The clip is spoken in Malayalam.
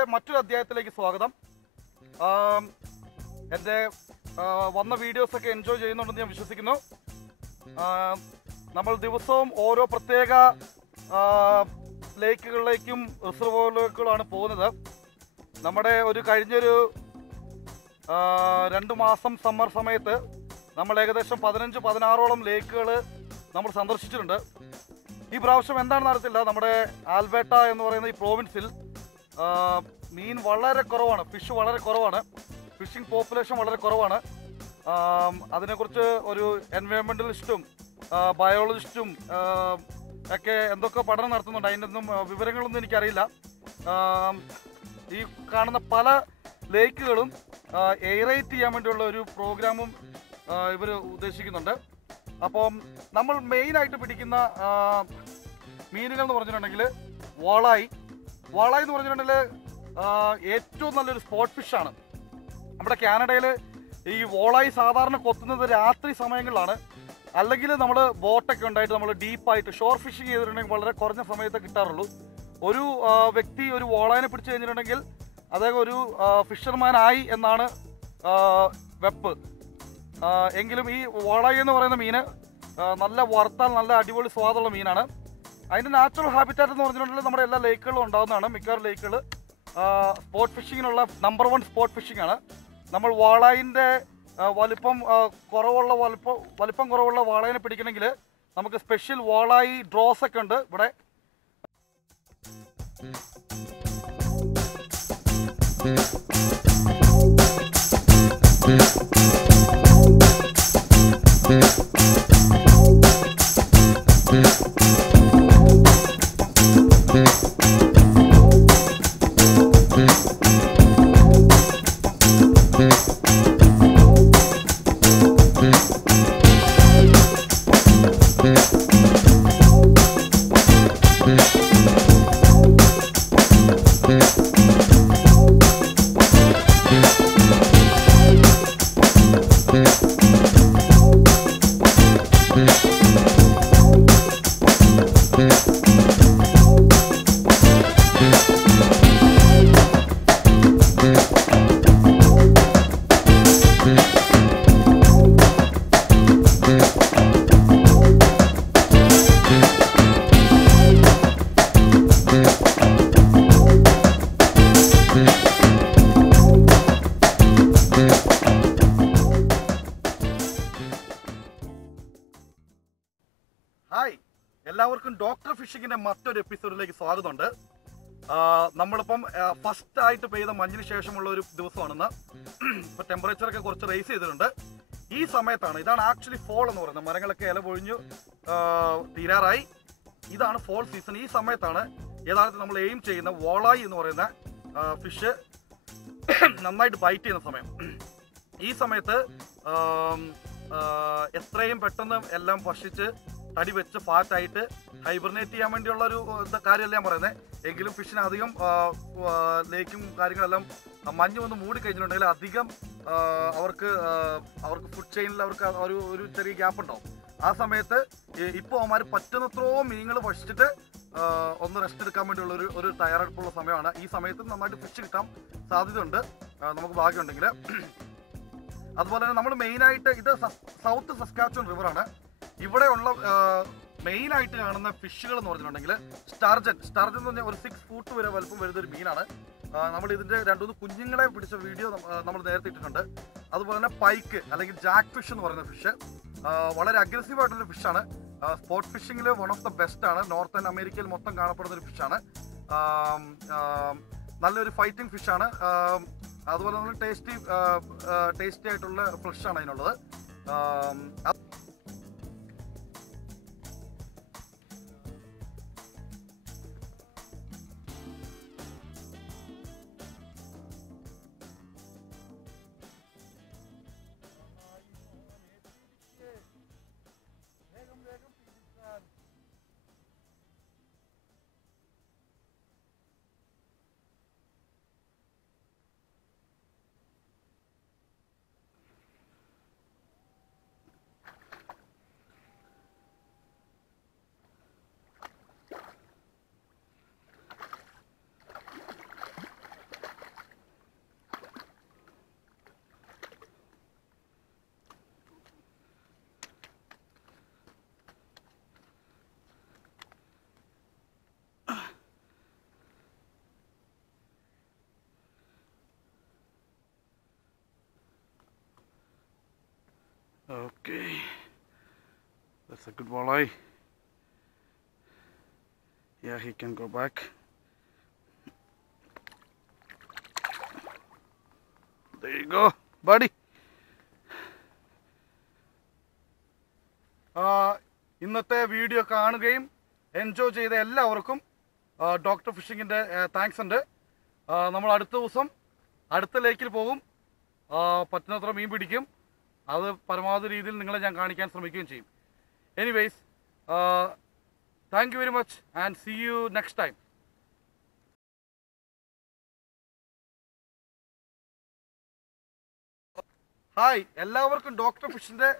വ്ളോഗിൻ്റെ മറ്റൊരു അധ്യായത്തിലേക്ക് സ്വാഗതം. എൻ്റെ വന്ന വീഡിയോസൊക്കെ എൻജോയ് ചെയ്യുന്നുണ്ടെന്ന് ഞാൻ വിശ്വസിക്കുന്നു. നമ്മൾ ദിവസവും ഓരോ പ്രത്യേക ലേക്കുകളിലേക്കും റിസർവോയറുകളിലേക്കുമാണ് പോകുന്നത്. നമ്മുടെ കഴിഞ്ഞൊരു 2 മാസം സമ്മർ സമയത്ത് നമ്മൾ ഏകദേശം 15-16ഓളം ലേക്കുകൾ നമ്മൾ സന്ദർശിച്ചിട്ടുണ്ട്. ഈ പ്രാവശ്യം എന്താണെന്ന് അറിയത്തില്ല, നമ്മുടെ ആൽബർട്ട എന്ന് പറയുന്ന ഈ പ്രോവിൻസിൽ മീൻ വളരെ കുറവാണ്, ഫിഷ് വളരെ കുറവാണ്, ഫിഷിംഗ് പോപ്പുലേഷൻ വളരെ കുറവാണ്. അതിനെക്കുറിച്ച് ഒരു എൻവയോൺമെൻ്റലിസ്റ്റും ബയോളജിസ്റ്റും ഒക്കെ എന്തൊക്കെ പഠനം നടത്തുന്നുണ്ട്. അതിൻ്റെ ഒന്നും വിവരങ്ങളൊന്നും എനിക്കറിയില്ല. ഈ കാണുന്ന പല ലേക്കുകളും എയറേറ്റ് ചെയ്യാൻ വേണ്ടിയുള്ള ഒരു പ്രോഗ്രാമും ഇവർ ഉദ്ദേശിക്കുന്നുണ്ട്. അപ്പം നമ്മൾ മെയിനായിട്ട് പിടിക്കുന്ന മീനുകൾ എന്ന് പറഞ്ഞിട്ടുണ്ടെങ്കിൽ വാളായി എന്ന് പറഞ്ഞിട്ടുണ്ടെങ്കിൽ ഏറ്റവും നല്ലൊരു സ്പോട്ട് ഫിഷാണ്. നമ്മുടെ കാനഡയിൽ ഈ വാളായി സാധാരണ കൊത്തുന്നത് രാത്രി സമയങ്ങളിലാണ്. അല്ലെങ്കിൽ നമ്മൾ ബോട്ടൊക്കെ ഉണ്ടായിട്ട് നമ്മൾ ഡീപ്പായിട്ട് ഷോർ ഫിഷിങ് ചെയ്തിട്ടുണ്ടെങ്കിൽ വളരെ കുറഞ്ഞ സമയത്ത് കിട്ടാറുള്ളൂ. ഒരു വ്യക്തി ഒരു വാളായിനെ പിടിച്ചു കഴിഞ്ഞിട്ടുണ്ടെങ്കിൽ അദ്ദേഹം ഒരു ഫിഷർമാനായി എന്നാണ് വെപ്പ്. എങ്കിലും ഈ വാളായി എന്ന് പറയുന്ന മീന് നല്ല വറുത്താൽ നല്ല അടിപൊളി സ്വാദുള്ള മീനാണ്. അതിൻ്റെ നാച്ചുറൽ ഹാബിറ്റാറ്റ് എന്ന് പറഞ്ഞിട്ടുണ്ടെങ്കിൽ നമ്മുടെ എല്ലാ ലേക്കുകളും ഉണ്ടാകുന്നതാണ്. മിക്കവാറും ലേക്കുകൾ സ്പോട്ട് ഫിഷിങ്ങിനുള്ള നമ്പർ 1 സ്പോട്ട് ഫിഷിംഗ് ആണ്. നമ്മൾ വാളായിൻ്റെ വലിപ്പം കുറവുള്ള വാളായിനെ പിടിക്കണമെങ്കിൽ നമുക്ക് സ്പെഷ്യൽ വാളായി ഡ്രോസ് ഒക്കെ ഉണ്ട് ഇവിടെ. ഹായ്, എല്ലാവർക്കും ഡോക്ടർ ഫിഷിങ്ങിൻ്റെ മറ്റൊരു എപ്പിസോഡിലേക്ക് സ്വാഗതമുണ്ട്. നമ്മളിപ്പം ഫസ്റ്റായിട്ട് പെയ്ത മഞ്ഞിന് ശേഷമുള്ള ഒരു ദിവസമാണെന്ന്. ഇപ്പോൾ ടെമ്പറേച്ചറൊക്കെ കുറച്ച് റേസ് ചെയ്തിട്ടുണ്ട്. ഈ സമയത്താണ്, ഇതാണ് ആക്ച്വലി ഫോൾ എന്ന് പറയുന്നത്. മരങ്ങളൊക്കെ ഇല പൊഴിഞ്ഞു തീരാറായി. ഇതാണ് ഫോൾ സീസൺ. ഈ സമയത്താണ് യഥാർത്ഥത്തിൽ നമ്മൾ എയിം ചെയ്യുന്ന വാളായി എന്ന് പറയുന്ന ഫിഷ് നന്നായിട്ട് ബൈറ്റ് ചെയ്യുന്ന സമയം. ഈ സമയത്ത് എത്രയും പെട്ടെന്ന് എല്ലാം ഭക്ഷിച്ച് തടി വെച്ച് ഫാറ്റായിട്ട് ഹൈബർനേറ്റ് ചെയ്യാൻ വേണ്ടിയുള്ള ഒരു കാര്യമല്ല ഞാൻ പറയുന്നത്. എങ്കിലും ഫിഷിന് അധികം ലേക്കും കാര്യങ്ങളെല്ലാം മഞ്ഞ് വന്ന് മൂടിക്കഴിഞ്ഞിട്ടുണ്ടെങ്കിൽ അധികം അവർക്ക് ഫുഡ് ചെയിനിൽ അവർക്ക് ഒരു ചെറിയ ഗ്യാപ്പ് ഉണ്ടാവും. ആ സമയത്ത് ഇപ്പോൾ അവന്മാർ പറ്റുന്നത്രയോ മീനുകൾ ഭക്ഷിച്ചിട്ട് ഒന്ന് റെസ്റ്റ് എടുക്കാൻ വേണ്ടിയുള്ള ഒരു തയ്യാറെടുപ്പുള്ള സമയമാണ്. ഈ സമയത്ത് നന്നായിട്ട് ഫിഷ് കിട്ടാൻ സാധ്യതയുണ്ട് നമുക്ക് ഭാഗ്യമുണ്ടെങ്കിൽ. അതുപോലെ തന്നെ നമ്മൾ മെയിനായിട്ട് ഇത് സൗത്ത് സസ്കാച്ചുവൻ റിവറാണ്. ഇവിടെയുള്ള മെയിനായിട്ട് കാണുന്ന ഫിഷുകൾ എന്ന് പറഞ്ഞിട്ടുണ്ടെങ്കിൽ സ്റ്റാർജൻ എന്ന് പറഞ്ഞാൽ ഒരു 6 ഫൂട്ട് വരെ വലുപ്പം വരുന്നൊരു മീനാണ്. നമ്മൾ ഇതിൻ്റെ 2-3 കുഞ്ഞുങ്ങളെ പിടിച്ച വീഡിയോ നമ്മൾ നേരത്തെ ഇട്ടിട്ടുണ്ട്. അതുപോലെ തന്നെ പൈക്ക് അല്ലെങ്കിൽ ജാക്ക് ഫിഷ് എന്ന് പറയുന്ന ഫിഷ് വളരെ അഗ്രസീവായിട്ടുള്ള ഫിഷാണ്. സ്പോട്ട് ഫിഷിങ്ങിൽ വൺ ഓഫ് ദ ബെസ്റ്റ് ആണ്. നോർത്തേൺ അമേരിക്കയിൽ മൊത്തം കാണപ്പെടുന്ന ഒരു ഫിഷാണ്. നല്ലൊരു ഫൈറ്റിംഗ് ഫിഷാണ്. അതുപോലെ തന്നെ ടേസ്റ്റി ആയിട്ടുള്ള ഫ്ലഷാണ് അതിനുള്ളത്. Okay, that's a good walleye. Yeah, he can go back. There you go, buddy. ഇന്നത്തെ വീഡിയോ കാണുകയും എൻജോയ് ചെയ്ത എല്ലാവർക്കും ഡോക്ടർ ഫിഷിങ്ങിൻ്റെ താങ്ക്സ് ഉണ്ട്. നമ്മൾ അടുത്ത ദിവസം അടുത്ത ലേക്കിൽ പോകും. പറ്റുന്നത്ര മീൻ പിടിക്കും. അത് പരമാവധി രീതിയിൽ നിങ്ങളെ ഞാൻ കാണിക്കാൻ ശ്രമിക്കുകയും ചെയ്യും. Anyways, thank you very much and see you next time. Hi, എല്ലാവർക്കും ഡോക്ടർ ഫിഷിൻ്റെ